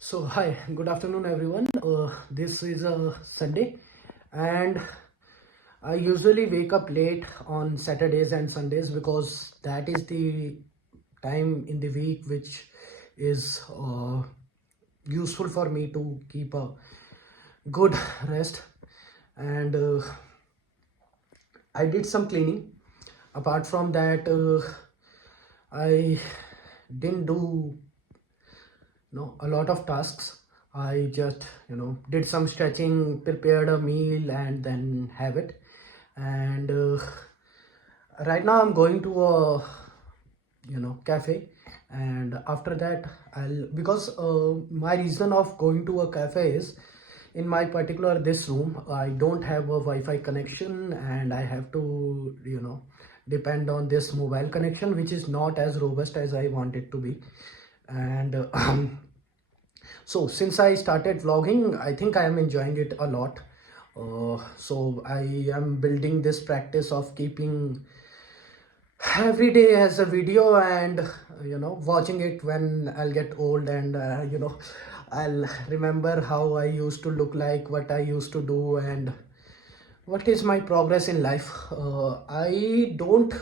So hi, good afternoon everyone. This is a Sunday, and I usually wake up late on Saturdays and Sundays because that is the time in the week which is useful for me to keep a good rest. And I did some cleaning. Apart from that, I didn't do a lot of tasks. I just did some stretching, prepared a meal, and then have it. And right now I'm going to a cafe, and after that I'll, because my reason of going to a cafe is, in my particular this room I don't have a Wi-Fi connection, and I have to depend on this mobile connection, which is not as robust as I want it to be. And so since I started vlogging, I think I am enjoying it a lot. So I am building this practice of keeping every day as a video, and watching it when I'll get old, and I'll remember how I used to look like, what I used to do, and what is my progress in life. I don't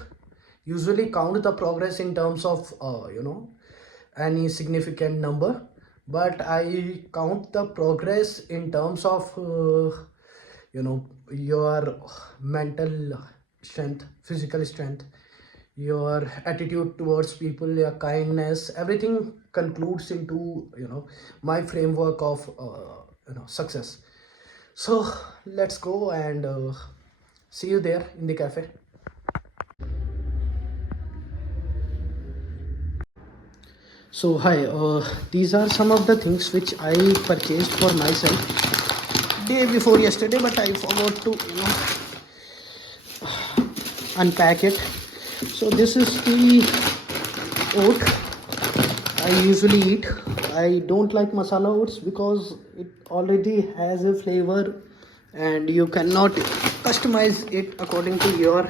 usually count the progress in terms of any significant number, but I count the progress in terms of your mental strength, physical strength, your attitude towards people, your kindness. Everything concludes into my framework of success. So let's go and see you there in the cafe. So hi, these are some of the things which I purchased for myself day before yesterday, but I forgot to unpack it. So this is the oat I usually eat. I don't like masala oats because it already has a flavor, and you cannot customize it according to your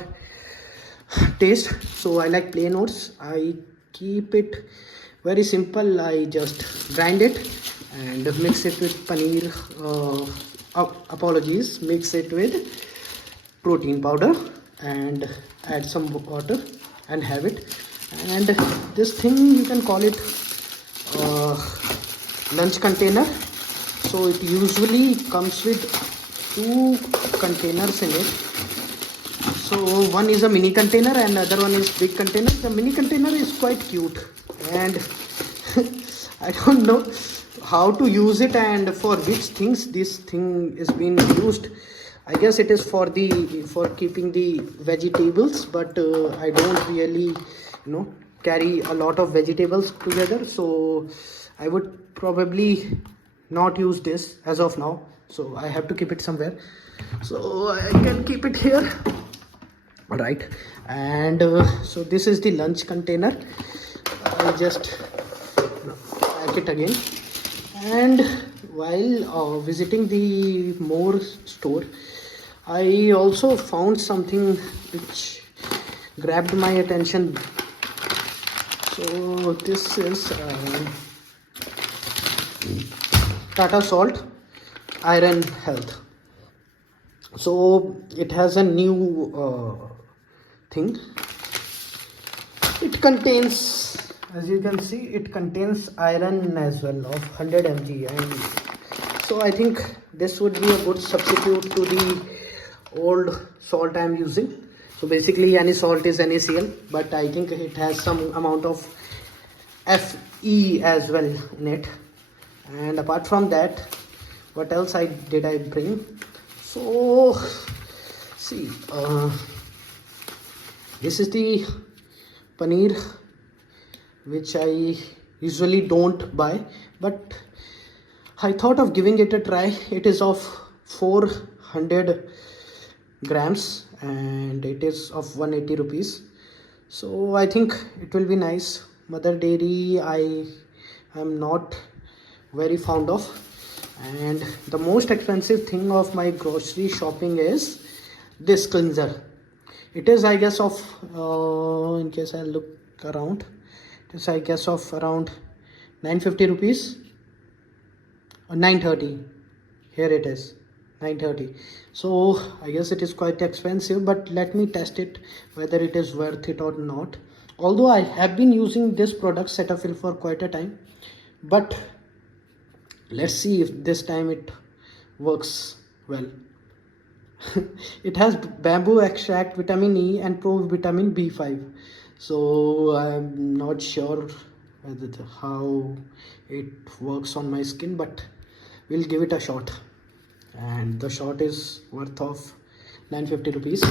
taste. So I like plain oats. I keep it very simple. I just grind it and mix it with paneer. Apologies, mix it with protein powder and add some water and have it. And this thing, you can call it uh, lunch container. So it usually comes with two containers in it. So one is a mini container and other one is big container. The mini container is quite cute, and I don't know how to use it and for which things this thing is being used. I guess it is for keeping the vegetables, but I don't really carry a lot of vegetables together, so I would probably not use this as of now. So I have to keep it somewhere, so I can keep it here. All right. And so this is the lunch container. I just pack it again. And while visiting the More store, I also found something which grabbed my attention. So this is Tata Salt Iron Health. So it has a new thing. It contains, as you can see, it contains iron as well of 100 mg, and so I think this would be a good substitute to the old salt I am using. So basically any salt is NaCl, but I think it has some amount of Fe as well in it. And apart from that, what else did I bring? So see, this is the paneer which I usually don't buy, but I thought of giving it a try. It is of 400 grams and it is of 180 rupees. So I think it will be nice. Mother Dairy I am not very fond of, and the most expensive thing of my grocery shopping is this cleanser. It is, I guess, of in case I look around, it is, I guess, of around 950 rupees. 930. Here it is, 930. So I guess it is quite expensive, but let me test it whether it is worth it or not. Although I have been using this product Cetaphil for quite a time, but let's see if this time it works well. It has bamboo extract, vitamin E, and vitamin B5. So I'm not sure how it works on my skin, but we'll give it a shot. And the shot is worth of 950 rupees.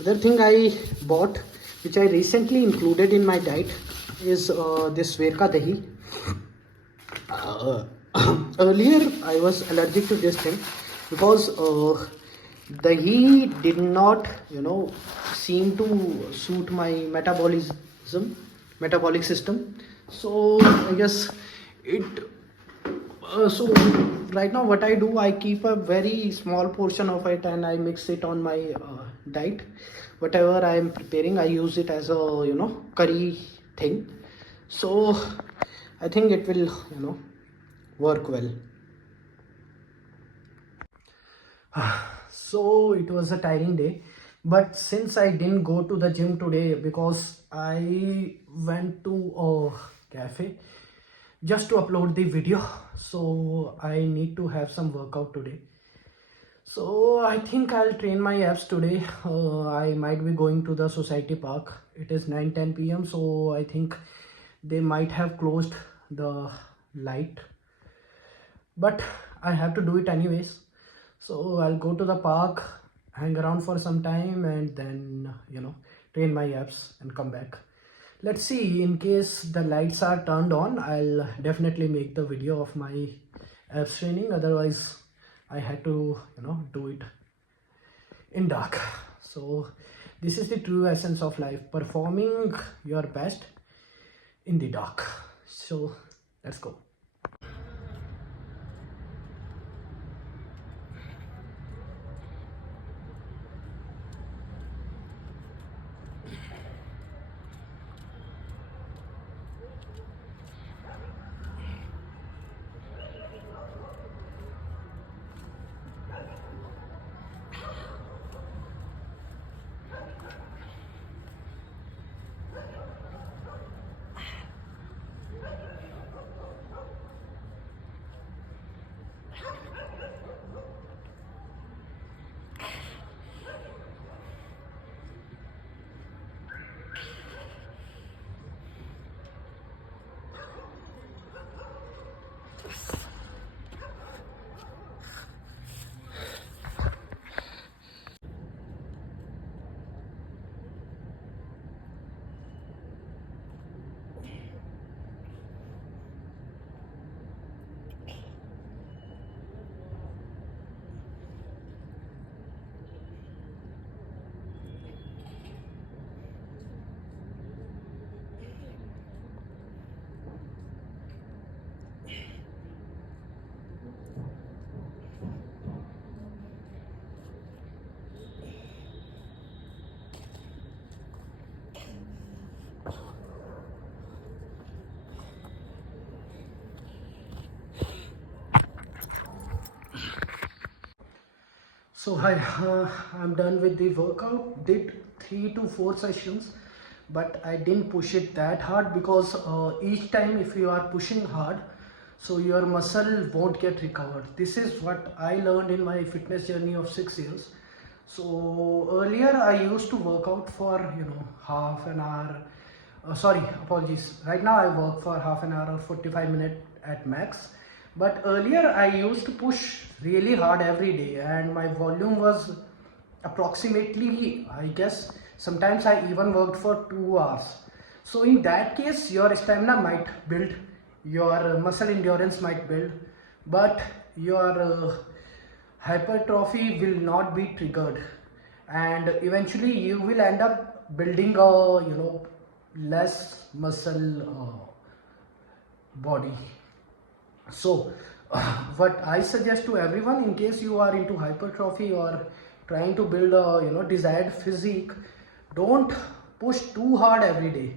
Other thing I bought, which I recently included in my diet, is this Verka Dahi. Earlier I was allergic to this thing because the heat did not seem to suit my metabolic system. So I guess it so right now what I do, I keep a very small portion of it and I mix it on my diet. Whatever I am preparing, I use it as a curry thing. So I think it will work well. So it was a tiring day, but since I didn't go to the gym today because I went to a cafe just to upload the video, so I need to have some workout today. So I think I'll train my abs today. I might be going to the society park. It is 9:10 p.m. so I think they might have closed the light, but I have to do it anyways. So I'll go to the park, hang around for some time, and then train my abs and come back. Let's see, in case the lights are turned on, I'll definitely make the video of my abs training. Otherwise I had to do it in dark. So this is the true essence of life, performing your best in the dark. So let's go. So I'm done with the workout. Did 3 to 4 sessions, but I didn't push it that hard because each time if you are pushing hard, so your muscle won't get recovered. This is what I learned in my fitness journey of 6 years. So earlier I used to work out for half an hour. Sorry, apologies. Right now I work for half an hour or 45 minutes at max. But earlier I used to push really hard every day and my volume was approximately, I guess, sometimes I even worked for 2 hours. So in that case, your stamina might build, your muscle endurance might build, but your hypertrophy will not be triggered, and eventually you will end up building a less muscle body. So what I suggest to everyone, in case you are into hypertrophy or trying to build a desired physique, don't push too hard every day.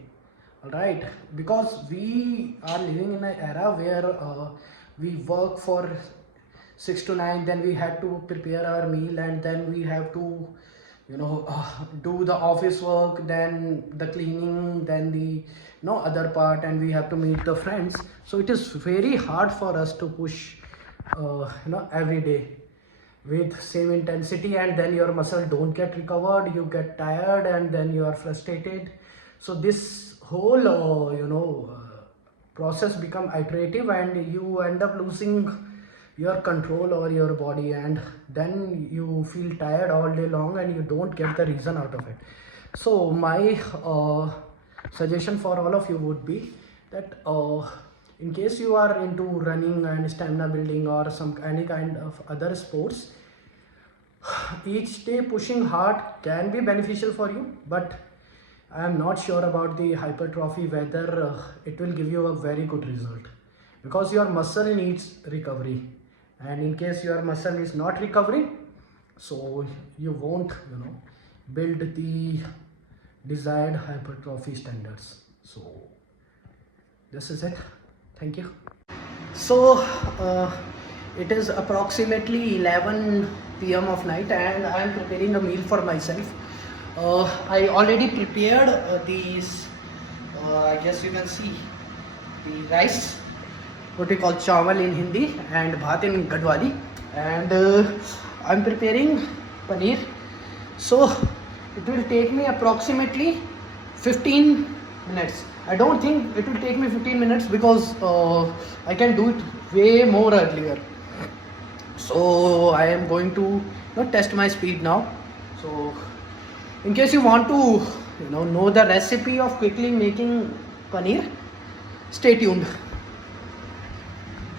All right, because we are living in an era where we work for 6 to 9, then we had to prepare our meal, and then we have to do the office work, then the cleaning, then the other part, and we have to meet the friends. So it is very hard for us to push every day with same intensity, and then your muscle don't get recovered, you get tired, and then you are frustrated. So this whole process become iterative, and you end up losing your control over your body, and then you feel tired all day long and you don't get the reason out of it. So my suggestion for all of you would be that in case you are into running and stamina building or any kind of other sports, each day pushing hard can be beneficial for you, but I am not sure about the hypertrophy whether it will give you a very good result, because your muscle needs recovery, and in case your muscle is not recovering, so you won't build the desired hypertrophy standards. So this is it. Thank you. So it is approximately 11 p.m. of night, and I am preparing a meal for myself. I already prepared these, I guess you can see, the rice, what we call chawal in Hindi, and bhat in Gadwali, and I'm preparing paneer. So it will take me approximately 15 minutes. I don't think it will take me 15 minutes, because I can do it way more earlier. So I am going to test my speed now. So in case you want to know the recipe of quickly making paneer, stay tuned.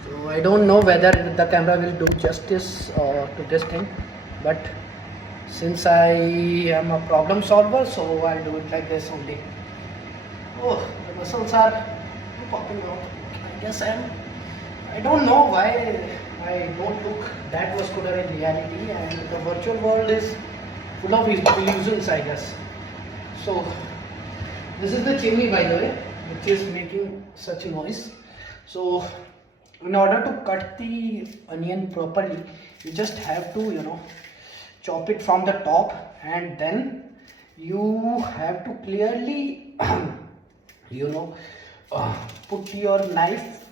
So I don't know whether the camera will do justice to this thing, but since I am a problem solver, so I'll do it like this only. Oh, the muscles are popping out. I guess I don't know why I don't look that muscular in reality, and the virtual world is full of illusions, I guess. So this is the chimney, by the way, which is making such a noise. So in order to cut the onion properly, you just have to chop it from the top, and then you have to clearly put your knife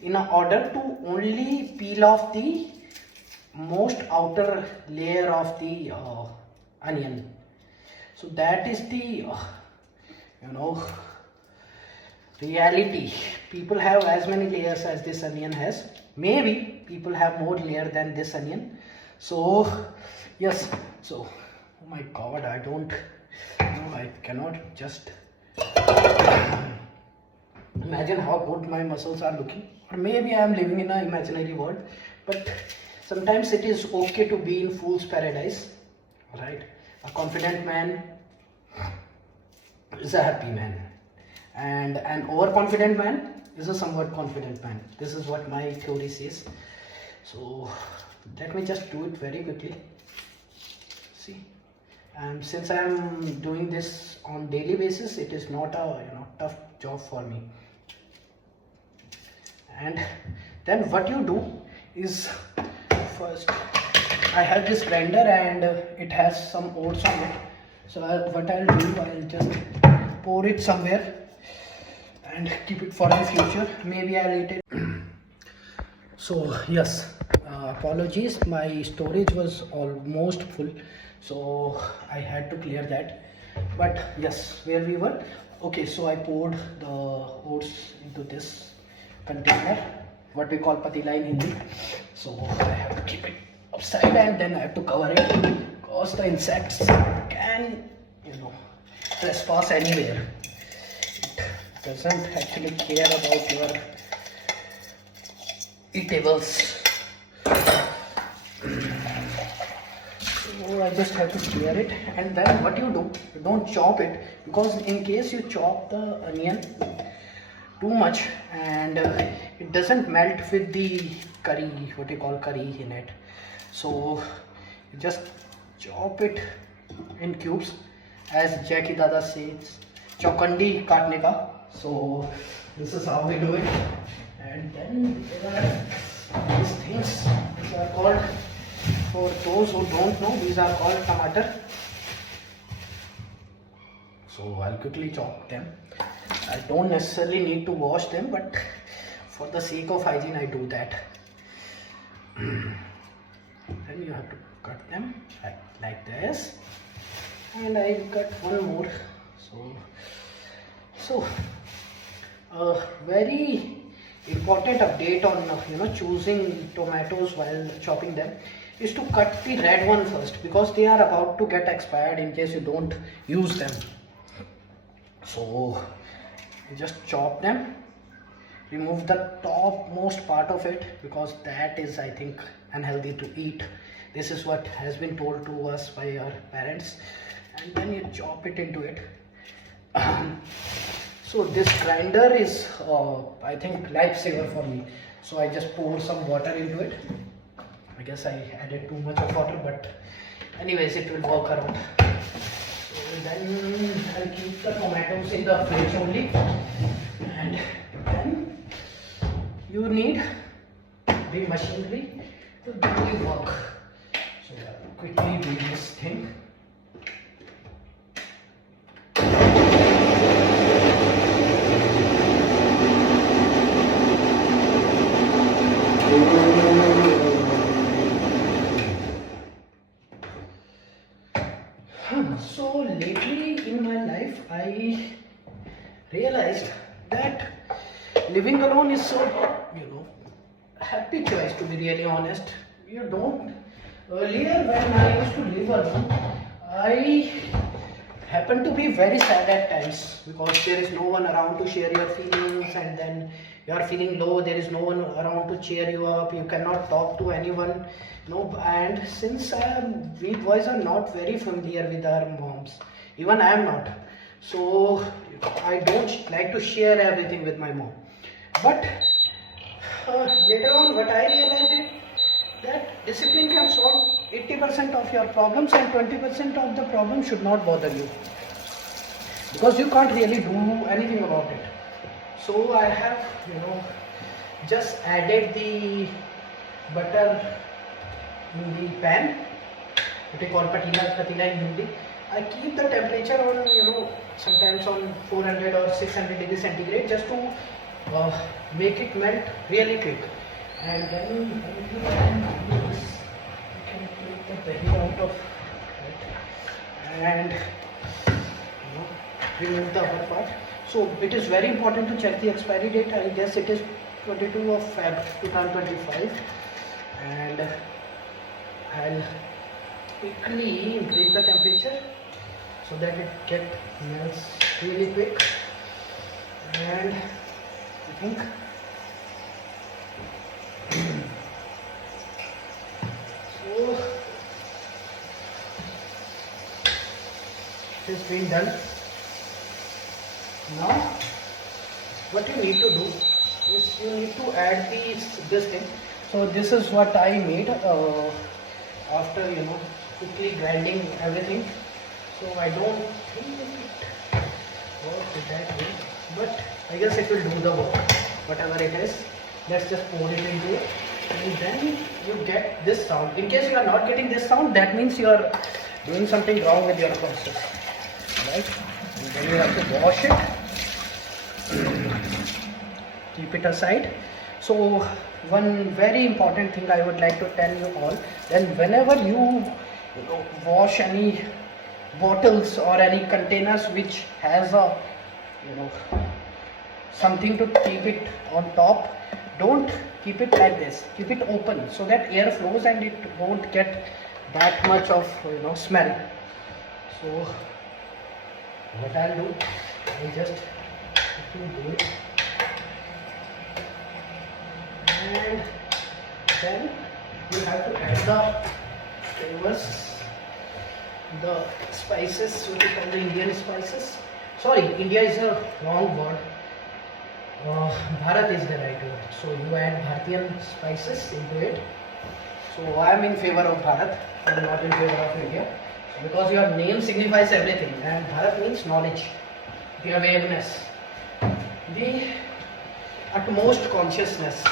in order to only peel off the most outer layer of the onion. So that is the reality. People have as many layers as this onion has. Maybe people have more layer than this onion. So yes, so oh my god, I cannot just imagine how good my muscles are looking. Or maybe I am living in an imaginary world, but sometimes it is okay to be in fool's paradise, right? A confident man is a happy man, and an overconfident man is a somewhat confident man. This is what my theory says. So let me just do it very quickly. See, and since I am doing this on daily basis, it is not a tough job for me. And then what you do is, first I have this blender, and it has some oats on it. So what I'll do, I'll just pour it somewhere and keep it for the future. Maybe I'll eat it. So yes, apologies, my storage was almost full, so I had to clear that. But yes, where we were. Okay, so I poured the oats into this container, what we call patila in Hindi. So I have to keep it upside, and then I have to cover it, because the insects can trespass anywhere. It doesn't actually care about your eatables. So I just have to clear it, and then what you do, you don't chop it, because in case you chop the onion too much, and it doesn't melt with the curry, what you call curry in it. So you just chop it in cubes, as Jackie Dada says, chokandi kaatne ka. So this is how we do it, And then there are these things which are called, for those who don't know, these are called tomato. So I'll quickly chop them. I don't necessarily need to wash them, but for the sake of hygiene I do that. Then you have to cut them like this, and I cut one more. So a very important update on choosing tomatoes while chopping them is to cut the red one first, because they are about to get expired in case you don't use them. So you just chop them, remove the topmost part of it, because that is, I think, unhealthy to eat. This is what has been told to us by our parents. And then you chop it into it. So this grinder is I think lifesaver for me. So I just pour some water into it. I guess I added too much of water, but anyways it will work around. So then I'll keep the tomatoes in the fridge only. And then you need big machinery to do the work. So I'll quickly do this thing. So lately in my life I realized that living alone is so happy choice, to be really honest. Earlier when I used to live alone, I happened to be very sad at times, because there is no one around to share your feelings, and then you are feeling low, there is no one around to cheer you up, you cannot talk to anyone. And since we boys are not very familiar with our moms, even I am not, so I don't like to share everything with my mom. But later on what I realized is that discipline can solve 80% of your problems, and 20% of the problem should not bother you, because you can't really do anything about it. So I have just added the butter in the pan, what we call patila in Hindi. I keep the temperature on sometimes on 400 or 600 degrees centigrade, just to make it melt really quick. And then you can take the dahi out of it and remove the upper part. So it is very important to check the expiry date. I guess it is 22 of Feb 2025, and I'll quickly increase the temperature so that it melts really quick. And I think so it has been done. Now what you need to do is you need to add this thing. So this is what I made after quickly grinding everything. So I don't think it works that way, but I guess it will do the work, whatever it is. Let's just pour it into it, and then you get this sound. In case you are not getting this sound, that means you are doing something wrong with your process, right? And then you have to wash it, keep it aside. So one very important thing I would like to tell you all, then whenever you wash any bottles or any containers which has a something to keep it on top, don't keep it like this, keep it open so that air flows and it won't get that much of smell. So what I'll do, I'll just do it, and then you have to add the flavors, the spices, what we call the Indian spices. Sorry, India is a wrong word. Bharat is the right word. So you add Bharatian spices into it. So I am in favor of Bharat. I am not in favor of India, because your name signifies everything, and Bharat means knowledge, the awareness. The utmost consciousness.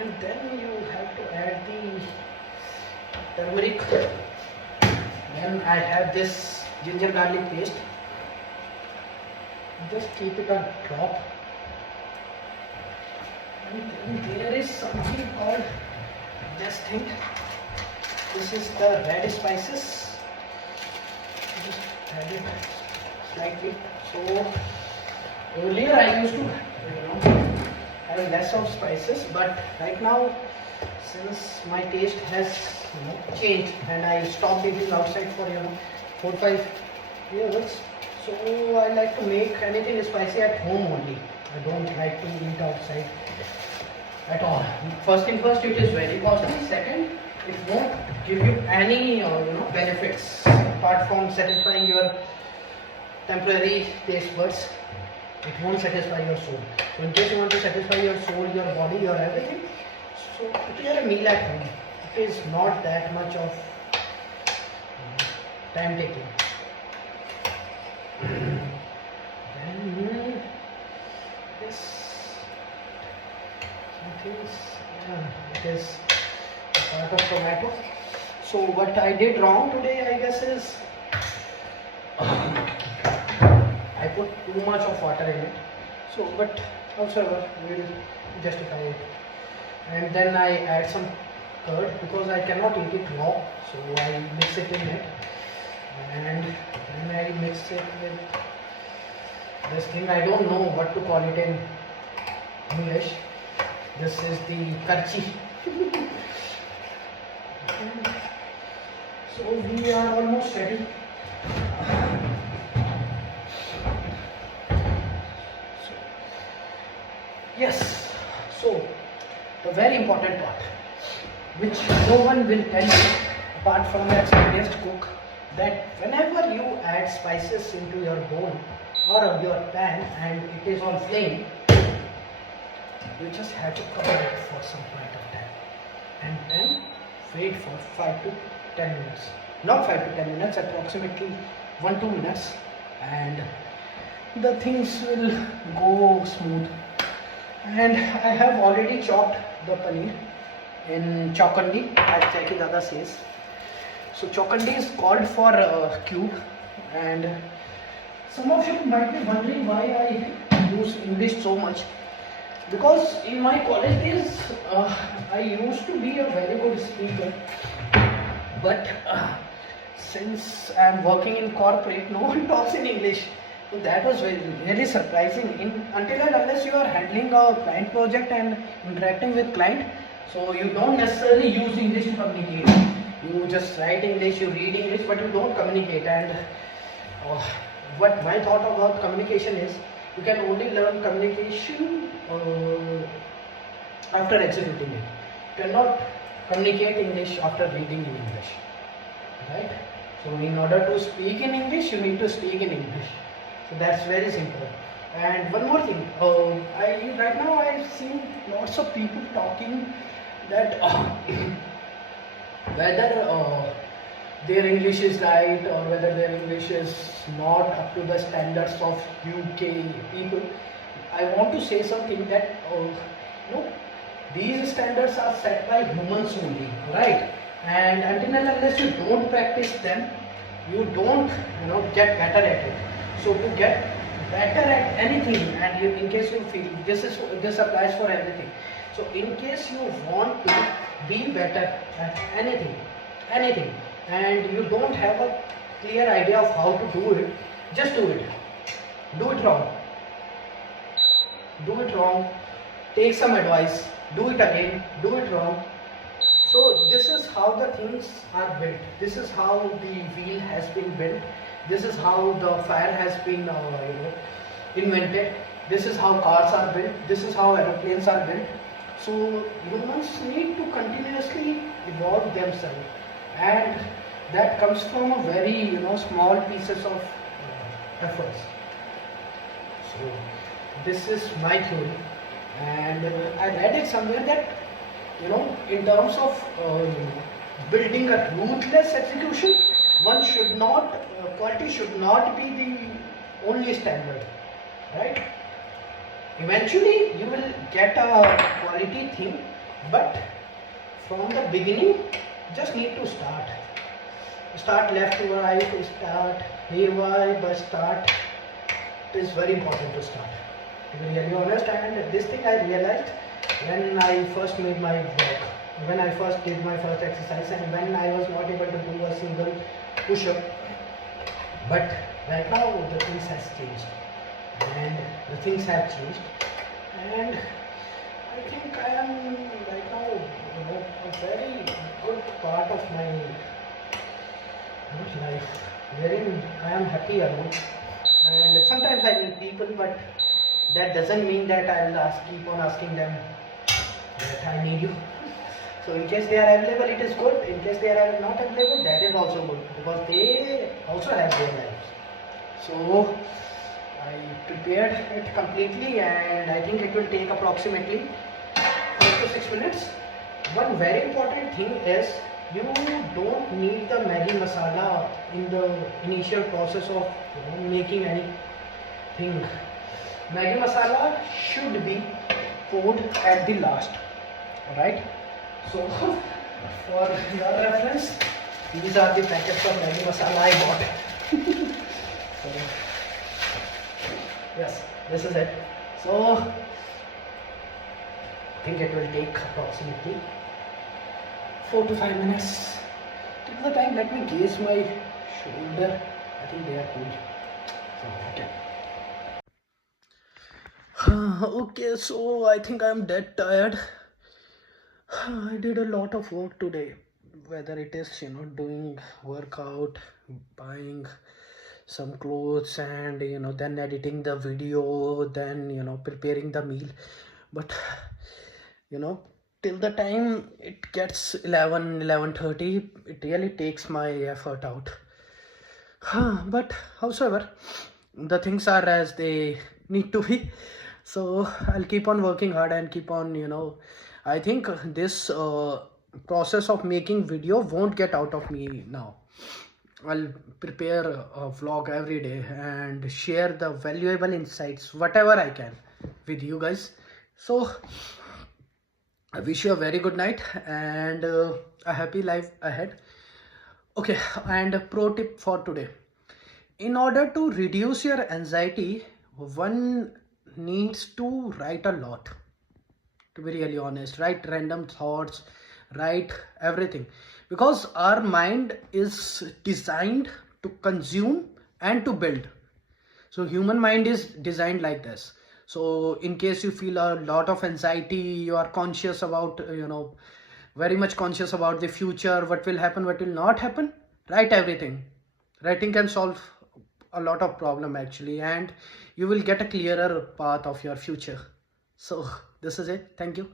And then you have to add the turmeric. Then I have this ginger garlic paste. Just keep it on top. And then there is something called this thing. This is the red spices. Just add it slightly. So earlier I used to have less of spices, but right now, since my taste has changed and I stopped eating outside for 4-5 years, so I like to make anything spicy at home only. I don't like to eat outside at all. First thing first, it is very costly. Second, it won't give you any benefits apart from satisfying your temporary taste buds. It won't satisfy your soul. So in case you want to satisfy your soul, your body, your everything, so prepare a meal at home. It is not that much of time taking. Then this something it is a part of tomato. So what I did wrong today, I guess, is I put too much of water in it. So, but however, we'll justify it. And then I add some curd because I cannot eat it raw. So I mix it in it, and then I mix it with this thing. I don't know what to call it in English. This is the karchi. So we are almost ready. Yes, so the very important part, which no one will tell you apart from the experienced cook, that whenever you add spices into your bowl or your pan and it is on flame, you just have to cover it for some point of time and then wait for 5 to 10 minutes. Not 5 to 10 minutes, approximately 1-2 minutes, and the things will go smooth. And I have already chopped the paneer in chokandi, as Jackie Dada says. So chokandi is called for cube, and some of you might be wondering why I use English so much. Because in my college days, I used to be a very good speaker, but since I am working in corporate, no one talks in English. So that was very surprising. Until and unless you are handling a client project and interacting with client, so you don't necessarily use English to communicate. You just write English, you read English, but you don't communicate. And what my thought about communication is, you can only learn communication after executing it. You cannot communicate English after reading in English, right? So in order to speak in English, you need to speak in English. So that's very simple. And one more thing, right now I've seen lots of people talking that whether their English is right or whether their English is not up to the standards of UK people. I want to say something that these standards are set by humans only, right? And until and unless you don't practice them, you don't get better at it. So to get better at anything, and in case you feel this applies for everything. So in case you want to be better at anything, and you don't have a clear idea of how to do it, just do it. Do it wrong. Take some advice. Do it again. Do it wrong. So this is how the things are built. This is how the wheel has been built. This is how the fire has been invented. This is how cars are built. This is how aeroplanes are built. So humans need to continuously evolve themselves, and that comes from a very small pieces of efforts. So this is my theory, and I read it somewhere that in terms of building a ruthless execution, one should not quality should not be the only standard, right? eventually you will get a quality thing, but from the beginning just need to start left to right, start haywire, but start. It is very important to start, to be really honest. And this thing I realized when I first made my vlog, when I first did my first exercise, and when I was not able to do a single push-up. But right now the things has changed, and and I think I am right now, a very good part of my life, wherein I am happy alone. And sometimes I need people, but that doesn't mean that I will keep on asking them that I need you. So in case they are available, it is good. In case they are not available, that is also good, because they also have their lives. So I prepared it completely, and I think it will take approximately 4 to 6 minutes. One very important thing is you don't need the Maggi masala in the initial process of making anything. Maggi masala should be poured at the last. Alright. So for your reference, these are the packets of Maggi masala I bought. So, yes, this is it. So I think it will take approximately 4 to 5 minutes. Till the time, let me gauge my shoulder. I think they are cool. So, okay. Okay, so I think I am dead tired. I did a lot of work today, whether it is doing workout, buying some clothes, and then editing the video, then preparing the meal. But till the time it gets 11:30, it really takes my effort out. But however, the things are as they need to be. So I'll keep on working hard and keep on I think this process of making video won't get out of me now. I'll prepare a vlog every day and share the valuable insights, whatever I can, with you guys. So I wish you a very good night and a happy life ahead. Okay, and a pro tip for today. In order to reduce your anxiety, one needs to write a lot. To be really honest, write random thoughts, write everything, because our mind is designed to consume and to build. So human mind is designed like this. So in case you feel a lot of anxiety, you are conscious about very much conscious about the future, what will happen, what will not happen, write everything. Writing can solve a lot of problem actually, and you will get a clearer path of your future. So this is it. Thank you.